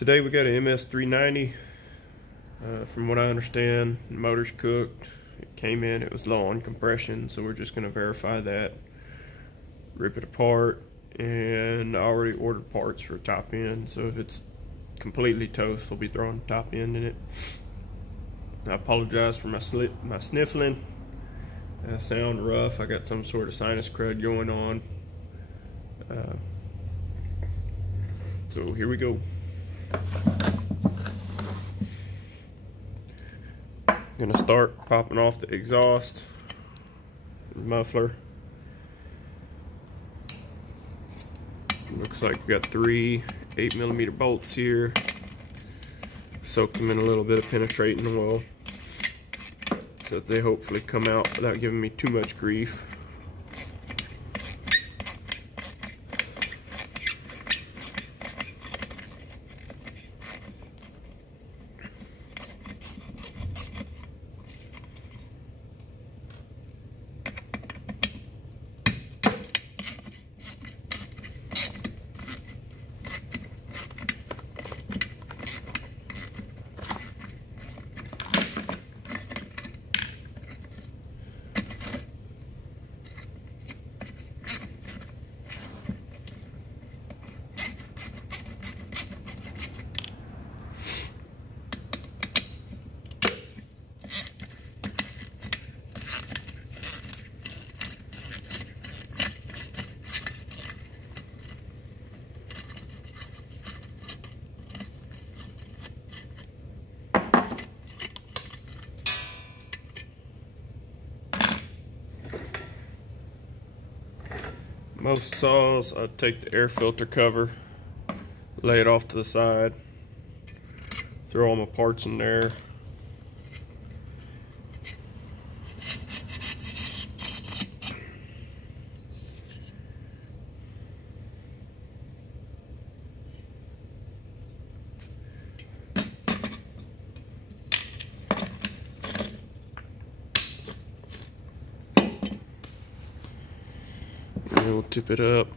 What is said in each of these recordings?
Today we got an MS390. From what I understand, the motor's cooked. It came in, it was low on compression, so we're just going to verify that, rip it apart, and I already ordered parts for a top end, so if it's completely toast, we'll be throwing top end in it. I apologize for my sniffling. I sound rough. I got some sort of sinus crud going on. So here we go. Gonna start popping off the exhaust, muffler. Looks like we got 3 8mm bolts here. Soak them in a little bit of penetrating oil so that they hopefully come out without giving me too much grief. Most saws, I take the air filter cover, lay it off to the side, throw all my parts in there. We'll tip it up.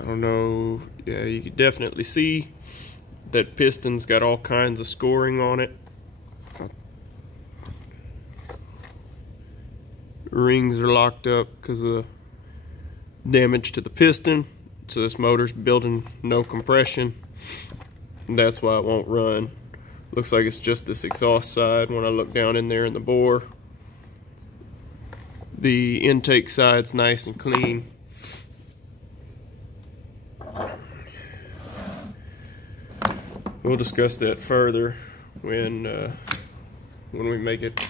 I don't know. Yeah, you can definitely see that piston's got all kinds of scoring on it. Rings are locked up because of damage to the piston. So this motor's building no compression, and that's why it won't run. Looks like it's just this exhaust side. When I look down in there in the bore, the intake side's nice and clean. We'll discuss that further when we make it,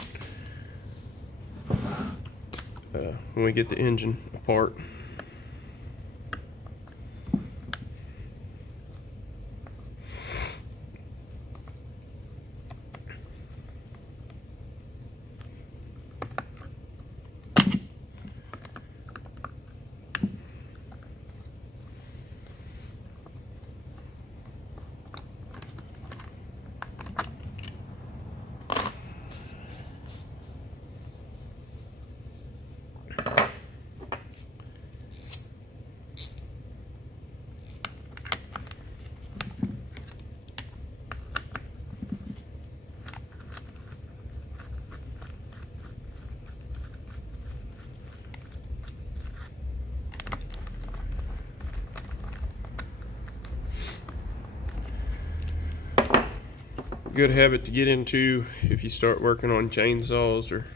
when we get the engine apart. Good habit to get into if you start working on chainsaws or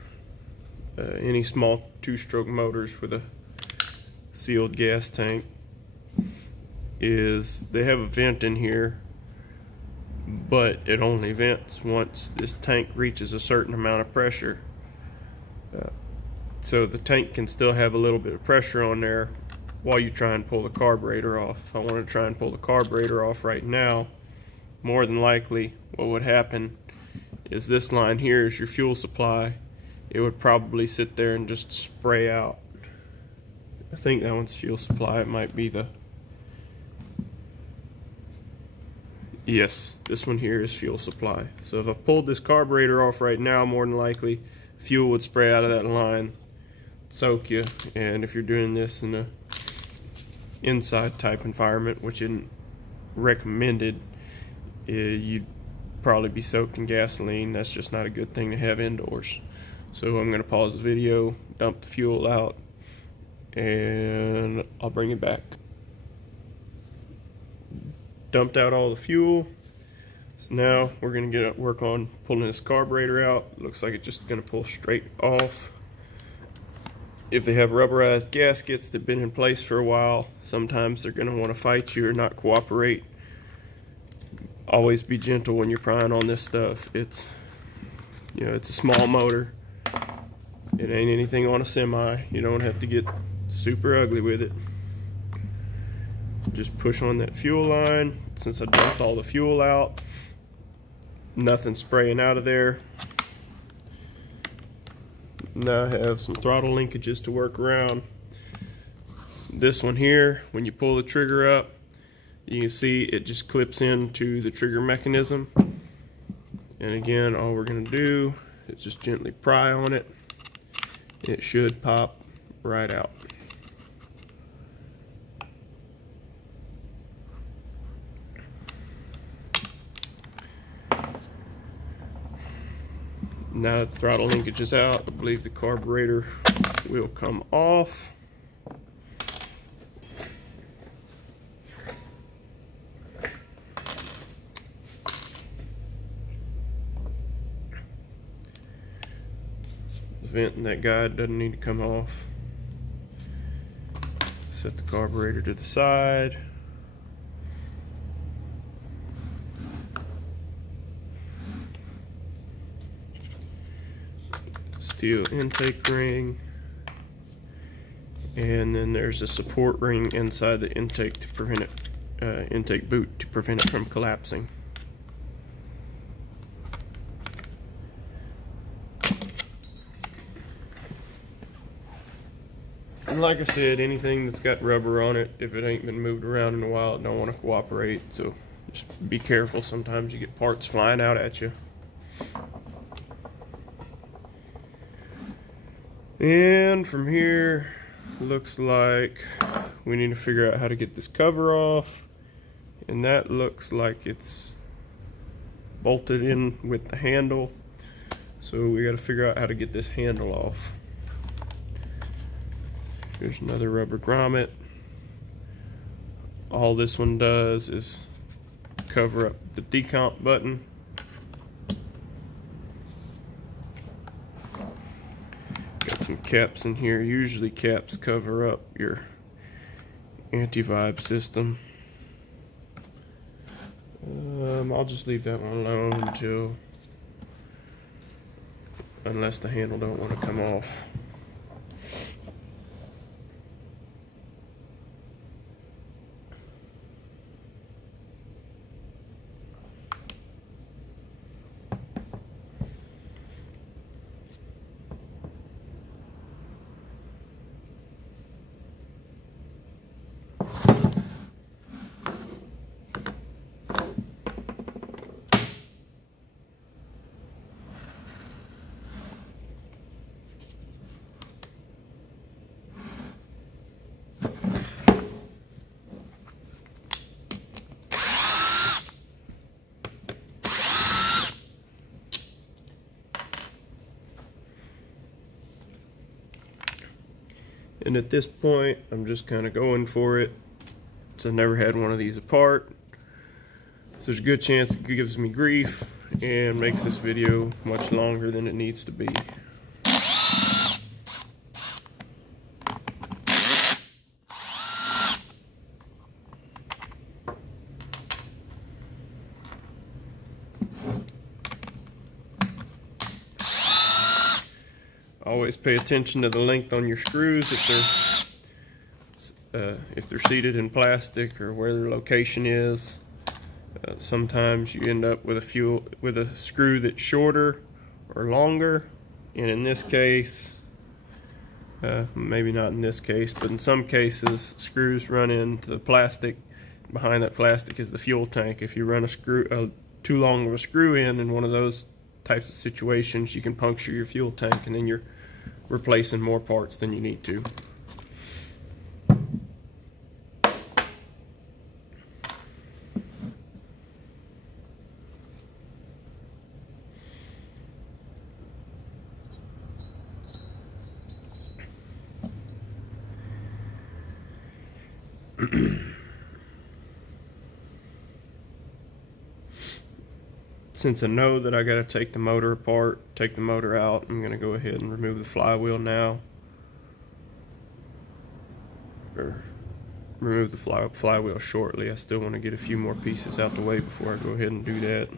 any small two-stroke motors with a sealed gas tank is they have a vent in here, but it only vents once this tank reaches a certain amount of pressure. So the tank can still have a little bit of pressure on there while you try and pull the carburetor off. If I want to try and pull the carburetor off right now, more than likely what would happen is this line here is your fuel supply. It would probably sit there and just spray out. I think that one's fuel supply. It might be the... Yes, this one here is fuel supply. So if I pulled this carburetor off right now, more than likely fuel would spray out of that line, soak you. And if you're doing this in a inside type environment, which isn't recommended, you'd probably be soaked in gasoline. That's just not a good thing to have indoors. So I'm going to pause the video, dump the fuel out, and I'll bring it back. Dumped out all the fuel. So now we're going to get work on pulling this carburetor out. Looks like it's just going to pull straight off. If they have rubberized gaskets that have been in place for a while, sometimes they're going to want to fight you or not cooperate. Always be gentle when you're prying on this stuff. It's, you know, it's a small motor. It ain't anything on a semi. You don't have to get super ugly with it. Just push on that fuel line. Since I dumped all the fuel out, nothing spraying out of there. Now I have some throttle linkages to work around. This one here, when you pull the trigger up, you can see it just clips into the trigger mechanism. And again, all we're going to do is just gently pry on it. It should pop right out. Now that the throttle linkage is out, I believe the carburetor will come off. The vent in that guide doesn't need to come off. Set the carburetor to the side. Stihl intake ring, and then there's a support ring inside the intake to prevent it, intake boot to prevent it from collapsing. And like I said, anything that's got rubber on it, if it ain't been moved around in a while, it don't want to cooperate. So just be careful. Sometimes you get parts flying out at you. And from here, looks like we need to figure out how to get this cover off. And that looks like it's bolted in with the handle. So we got to figure out how to get this handle off. Here's another rubber grommet. All this one does is cover up the decomp button. Got some caps in here. Usually caps cover up your anti-vibe system. I'll just leave that one alone unless the handle don't want to come off. And at this point, I'm just kind of going for it. So I never had one of these apart. So there's a good chance it gives me grief and makes this video much longer than it needs to be. Always pay attention to the length on your screws if they're seated in plastic or where their location is. Sometimes you end up with a screw that's shorter or longer, and in this case, maybe not in this case, but in some cases, screws run into the plastic. Behind that plastic is the fuel tank. If you run too long of a screw in one of those types of situations, you can puncture your fuel tank, and then you're replacing more parts than you need to. Since I know that I got to take the motor apart, take the motor out, I'm going to go ahead and remove the flywheel now. Or remove the flywheel shortly. I still want to get a few more pieces out the way before I go ahead and do that.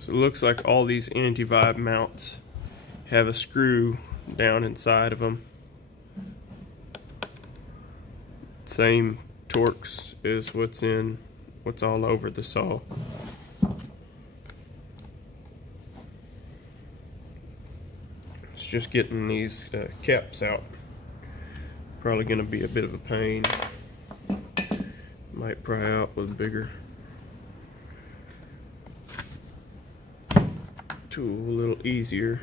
So it looks like all these anti-vibe mounts have a screw down inside of them. Same Torx as what's all over the saw. It's just getting these caps out. Probably going to be a bit of a pain. Might pry out with a bigger tool, a little easier.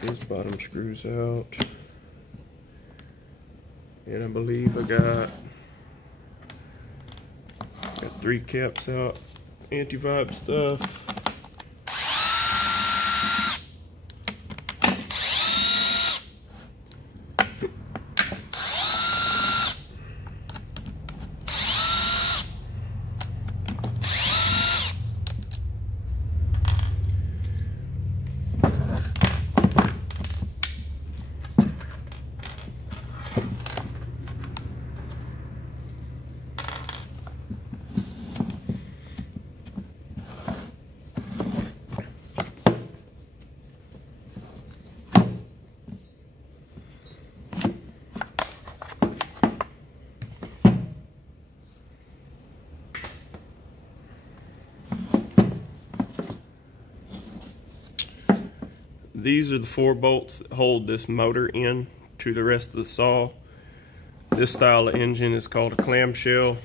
These bottom screws out, and I believe I got 3 caps out, anti-vibe stuff. These are the 4 bolts that hold this motor in to the rest of the saw. This style of engine is called a clamshell,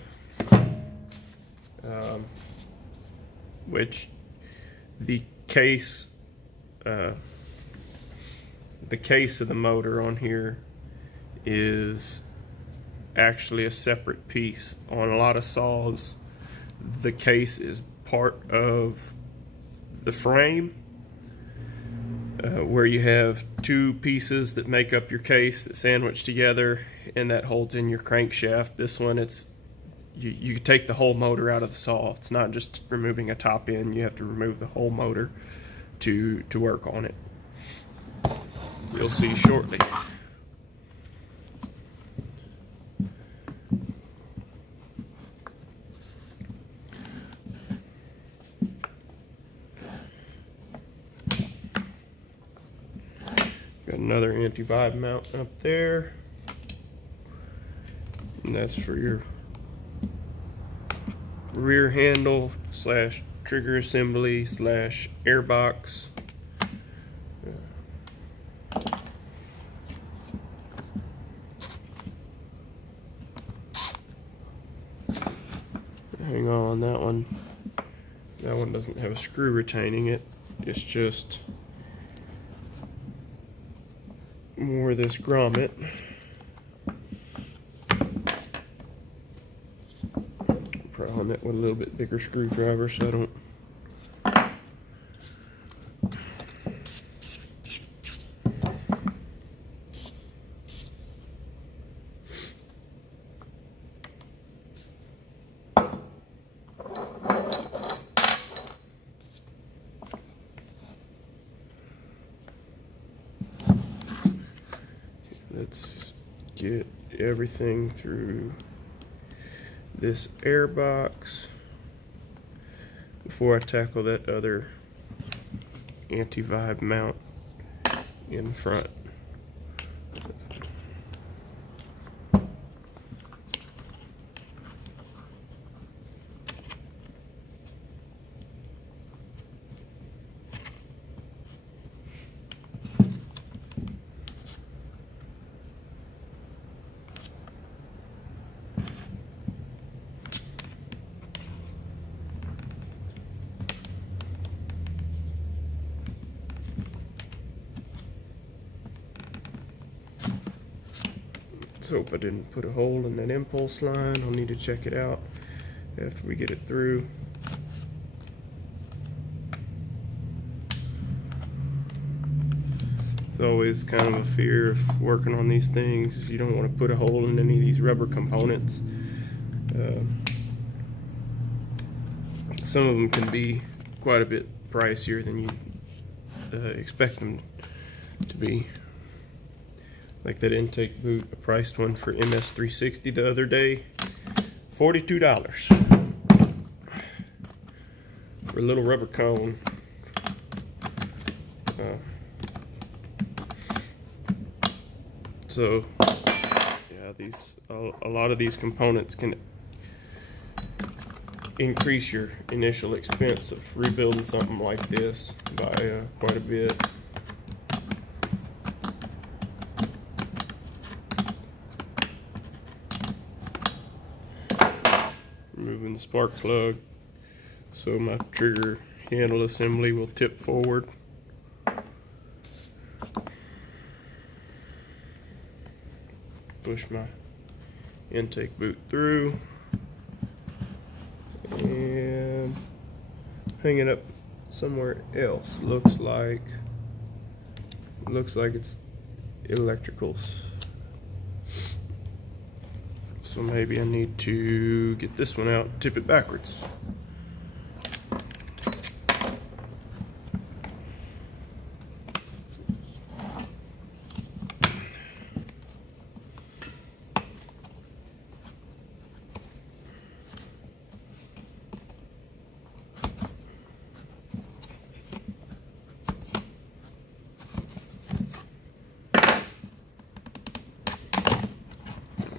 which the case of the motor on here is actually a separate piece. On a lot of saws, the case is part of the frame, where you have 2 pieces that make up your case that sandwich together, and that holds in your crankshaft. This one, it's you take the whole motor out of the saw. It's not just removing a top end. You have to remove the whole motor to work on it. You'll see shortly. Got another anti-vibe mount up there, and that's for your rear handle slash trigger assembly slash airbox. Hang on, that one doesn't have a screw retaining it. It's just more of this grommet. Probably on that with a little bit bigger screwdriver so I don't let's get everything through this air box before I tackle that other anti-vibe mount in front. Let's hope I didn't put a hole in that impulse line. I'll need to check it out after we get it through. It's always kind of a fear of working on these things, is you don't want to put a hole in any of these rubber components. Some of them can be quite a bit pricier than you expect them to be. Like that intake boot, I priced one for MS390 the other day, $42 for a little rubber cone. So yeah, a lot of these components can increase your initial expense of rebuilding something like this by quite a bit. Removing the spark plug so my trigger handle assembly will tip forward. Push my intake boot through and hang it up somewhere else. Looks like it's electricals. So maybe I need to get this one out and tip it backwards.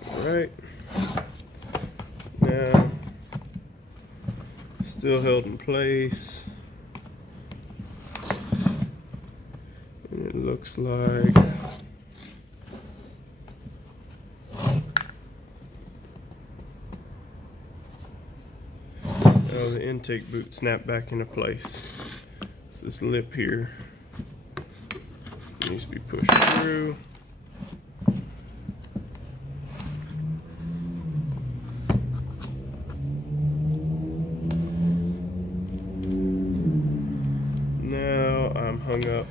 All right. Now, still held in place, and it looks like the intake boot snapped back into place. So this lip here needs to be pushed through. Hung up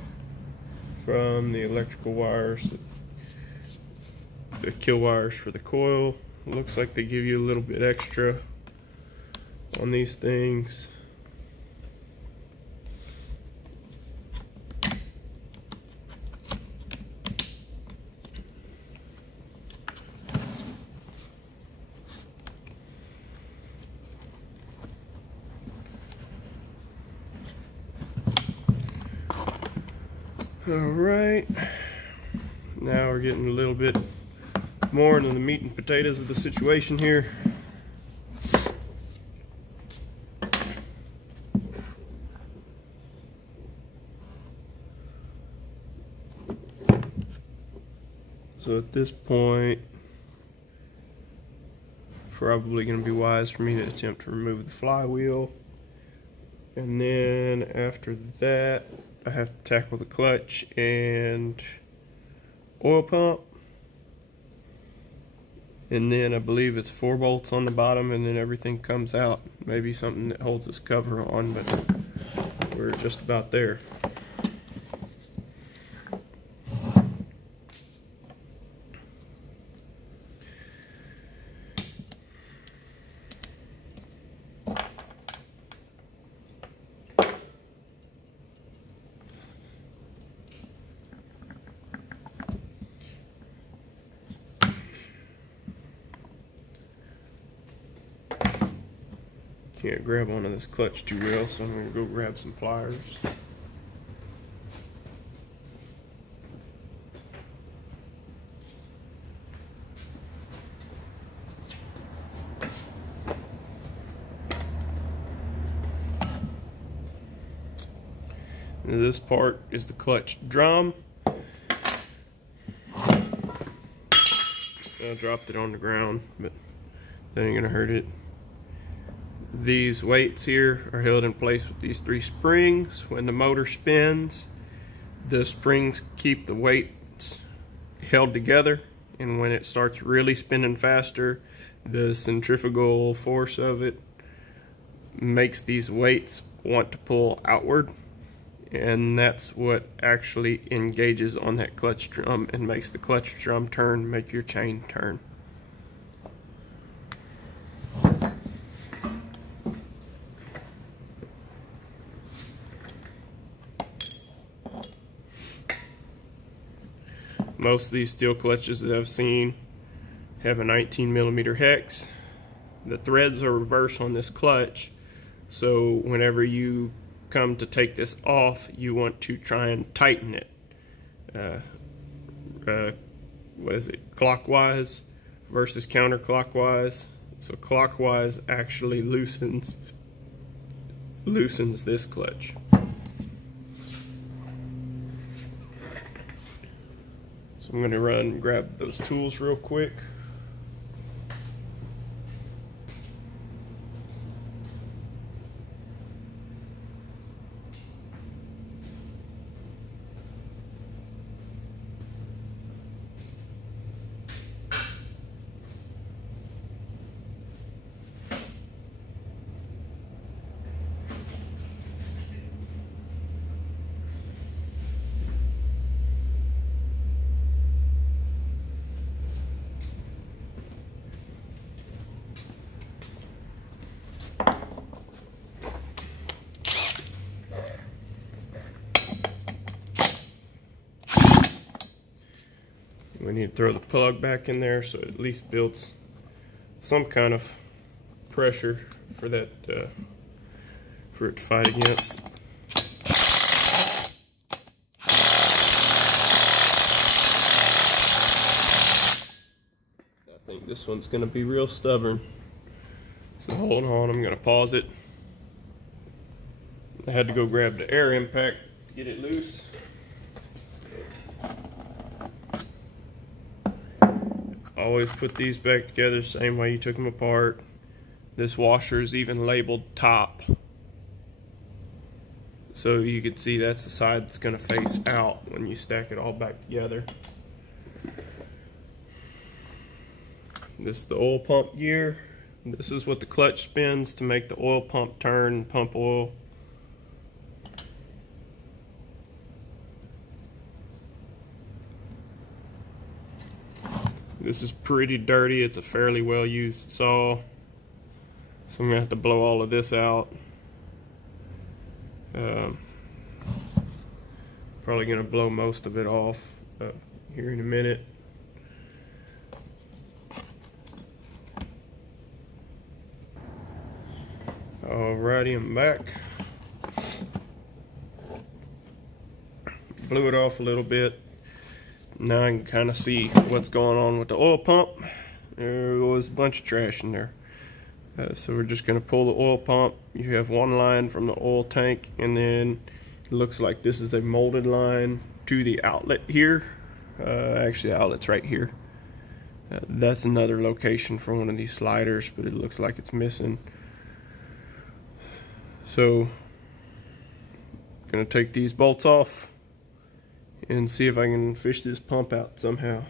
from the electrical wires, the kill wires for the coil. Looks like they give you a little bit extra on these things. Alright, now we're getting a little bit more into the meat and potatoes of the situation here. So at this point, probably going to be wise for me to attempt to remove the flywheel And then after that, I have to tackle the clutch and oil pump. And then I believe it's 4 bolts on the bottom, and then everything comes out. Maybe something that holds this cover on, but we're just about there. Can't grab onto this clutch too well, so I'm going to go grab some pliers. And this part is the clutch drum. I dropped it on the ground, but that ain't gonna hurt it. These weights here are held in place with these 3 springs. When the motor spins, the springs keep the weights held together, and when it starts really spinning faster, the centrifugal force of it makes these weights want to pull outward, and that's what actually engages on that clutch drum and makes the clutch drum turn, make your chain turn. Most of these steel clutches that I've seen have a 19mm hex. The threads are reverse on this clutch, so whenever you come to take this off, you want to try and tighten it. What is it? Clockwise versus counterclockwise. So clockwise actually loosens this clutch. So I'm going to run and grab those tools real quick. We need to throw the plug back in there so it at least builds some kind of pressure for that for it to fight against. I think this one's going to be real stubborn. So hold on, I'm going to pause it. I had to go grab the air impact to get it loose. Always put these back together the same way you took them apart. This washer is even labeled top, so you can see that's the side that's going to face out when you stack it all back together. This is the oil pump gear. This is what the clutch spins to make the oil pump turn and pump oil. This is pretty dirty. It's a fairly well used saw, so I'm gonna have to blow all of this out. Probably gonna blow most of it off here in a minute. Alrighty, I'm back. Blew it off a little bit. Now I can kind of see what's going on with the oil pump. There was a bunch of trash in there. So we're just going to pull the oil pump. You have one line from the oil tank, and then it looks like this is a molded line to the outlet here. Actually, the outlet's right here. That's another location for one of these sliders, but it looks like it's missing. So Gonna take these bolts off and see if I can fish this pump out somehow.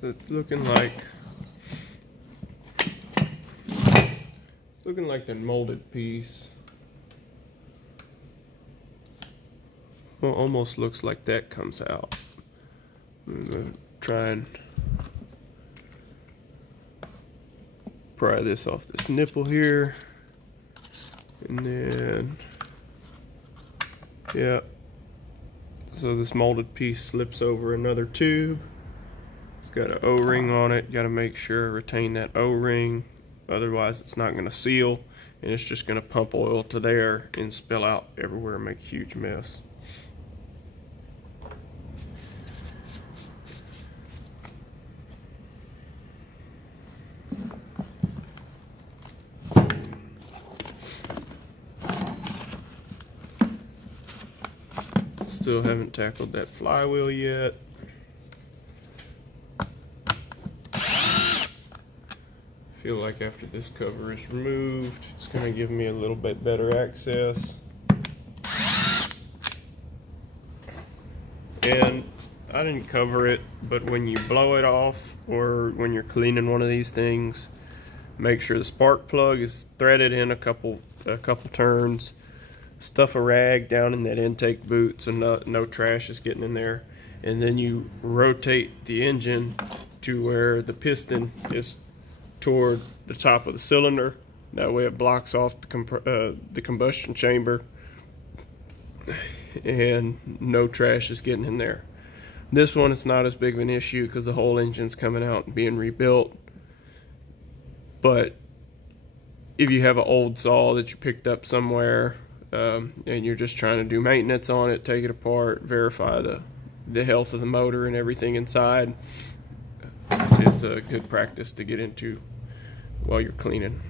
So it's looking like the molded piece. Well, almost looks like that comes out. I'm gonna try and pry this off this nipple here, and then yeah. So this molded piece slips over another tube. It's got an O-ring on it. Got to make sure retain that O-ring, otherwise it's not going to seal, and it's just going to pump oil to there and spill out everywhere and make a huge mess. Still haven't tackled that flywheel yet. Feel like after this cover is removed, it's going to give me a little bit better access. And I didn't cover it, but when you blow it off or when you're cleaning one of these things, make sure the spark plug is threaded in a couple turns. Stuff a rag down in that intake boot so no trash is getting in there, and then you rotate the engine to where the piston is toward the top of the cylinder. That way it blocks off the combustion chamber and no trash is getting in there. This one is not as big of an issue because the whole engine's coming out and being rebuilt. But if you have an old saw that you picked up somewhere and you're just trying to do maintenance on it, take it apart, verify the health of the motor and everything inside, it's a good practice to get into while you're cleaning.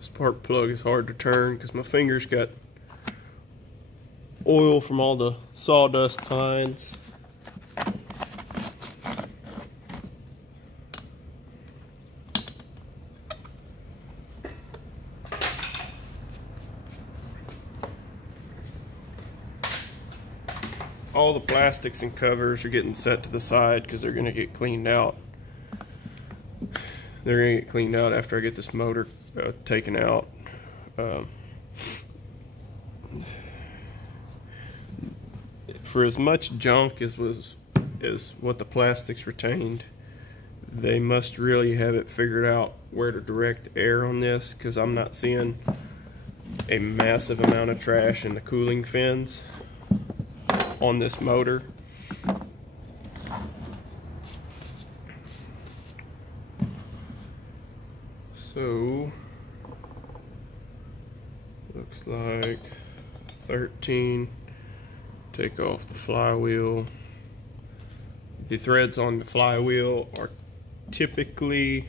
Spark plug is hard to turn because my fingers got oil from all the sawdust fines. All the plastics and covers are getting set to the side because they're going to get cleaned out. They're going to get cleaned out after I get this motor taken out. For as much junk as what the plastics retained, they must really have it figured out where to direct air on this, because I'm not seeing a massive amount of trash in the cooling fins on this motor. So looks like 13. Take off the flywheel. The threads on the flywheel are typically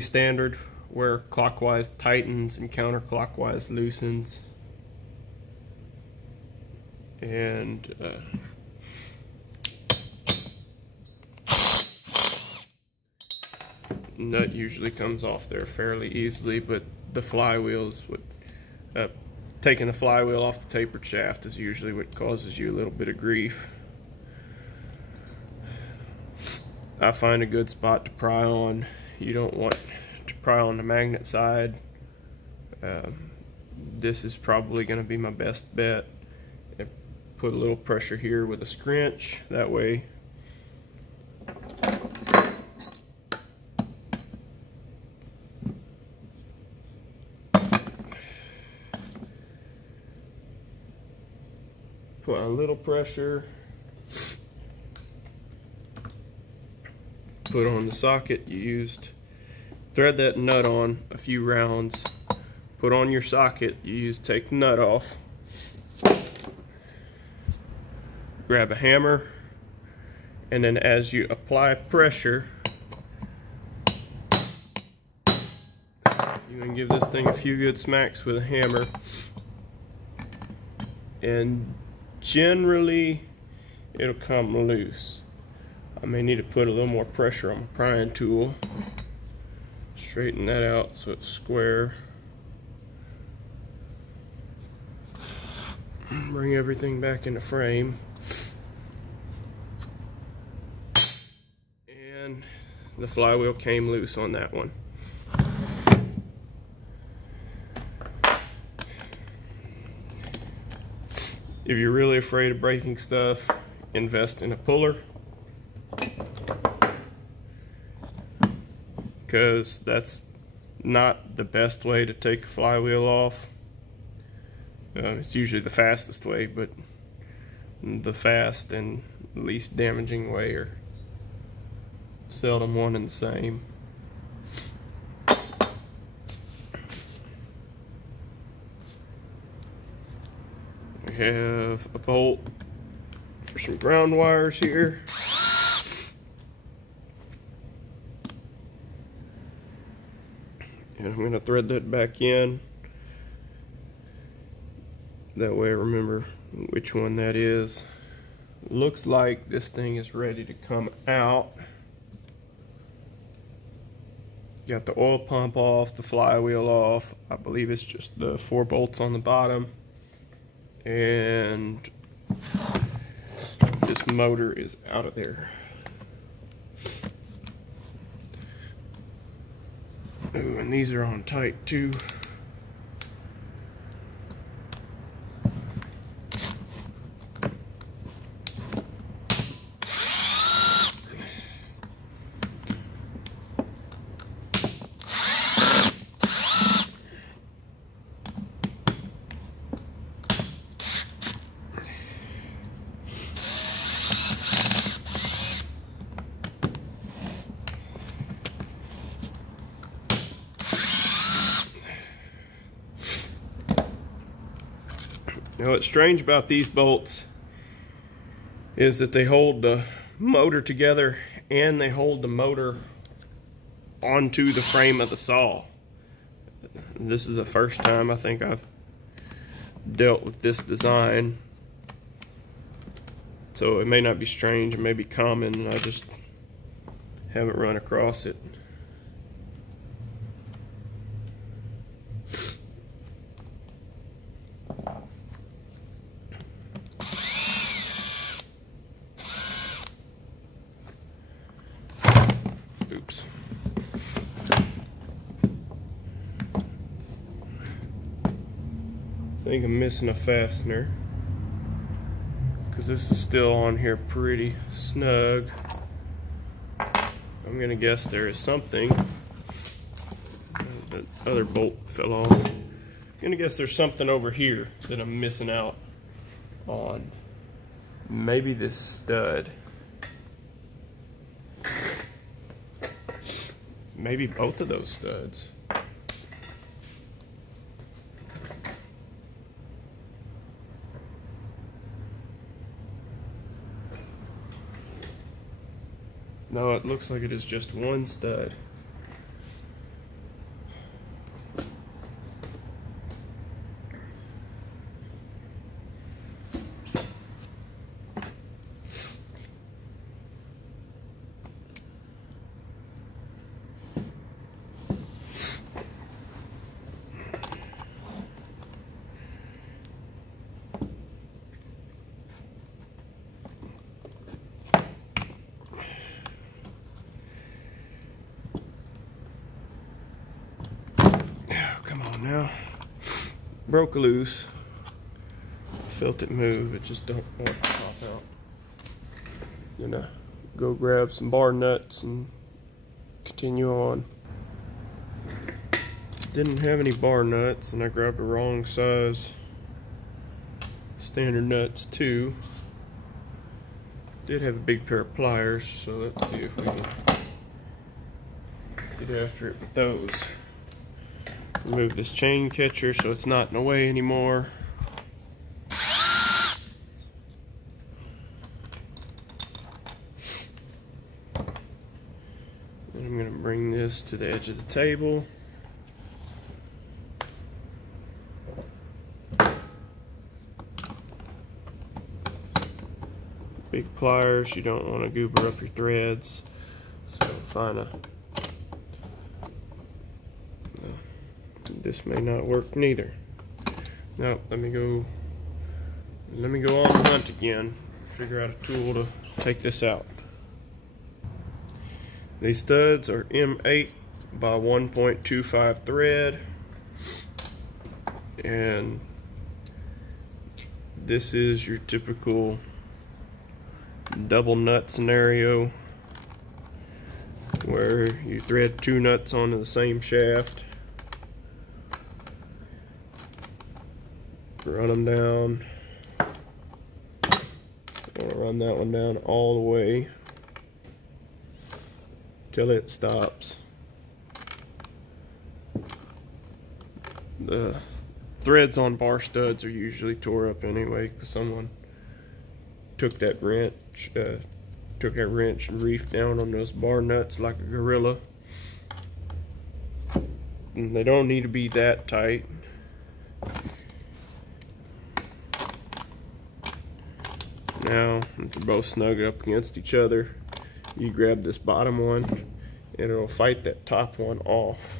standard, where clockwise tightens and counterclockwise loosens. And nut usually comes off there fairly easily, but the flywheel is what taking the flywheel off the tapered shaft is usually what causes you a little bit of grief. I find a good spot to pry on. You don't want to pry on the magnet side. This is probably going to be my best bet. Put a little pressure here with a scrunch, that way put a little pressure, put on the socket you used. Thread that nut on a few rounds, put on your socket you used, take the nut off, grab a hammer, and then as you apply pressure, you can give this thing a few good smacks with a hammer, and generally it'll come loose. I may need to put a little more pressure on my prying tool. Straighten that out so it's square. Bring everything back into frame. And the flywheel came loose on that one. If you're really afraid of breaking stuff, invest in a puller, because that's not the best way to take a flywheel off. It's usually the fastest way, but the fast and least damaging way are seldom one and the same. We have a bolt for some ground wires here. And I'm going to thread that back in. That way I remember which one that is. Looks like this thing is ready to come out. Got the oil pump off, the flywheel off. I believe it's just the 4 bolts on the bottom. And this motor is out of there. Ooh, and these are on tight too. Now what's strange about these bolts is that they hold the motor together and they hold the motor onto the frame of the saw. This is the first time I think I've dealt with this design, so it may not be strange, it may be common, and I just haven't run across it. Oops. I think I'm missing a fastener, because this is still on here pretty snug. I'm gonna guess there is something. The other bolt fell off. I'm gonna guess there's something over here that I'm missing out on. Maybe this stud. Maybe both of those studs. No, it looks like it is just one stud. Now, broke loose. Felt it move. It just don't want to pop out. Gonna go grab some bar nuts and continue on. Didn't have any bar nuts, and I grabbed the wrong size standard nuts too. Did have a big pair of pliers, so let's see if we can get after it with those. Remove this chain catcher so it's not in the way anymore. Then I'm going to bring this to the edge of the table. Big pliers, you don't want to goober up your threads. So find a this may not work neither. Now let me go on the hunt again, figure out a tool to take this out. These studs are M8 by 1.25 thread, and this is your typical double nut scenario where you thread 2 nuts onto the same shaft, run them down, run that one down all the way till it stops. The threads on bar studs are usually tore up anyway because someone took that wrench and reefed down on those bar nuts like a gorilla. And they don't need to be that tight. Now, if they're both snug up against each other, you grab this bottom one and it'll fight that top one off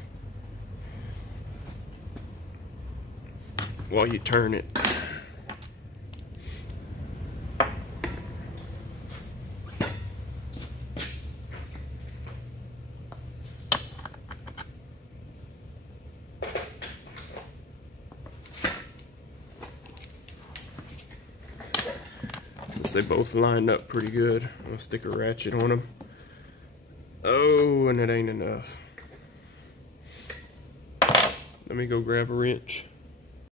while you turn it. They both lined up pretty good. I'm gonna stick a ratchet on them. Oh, and it ain't enough. Let me go grab a wrench.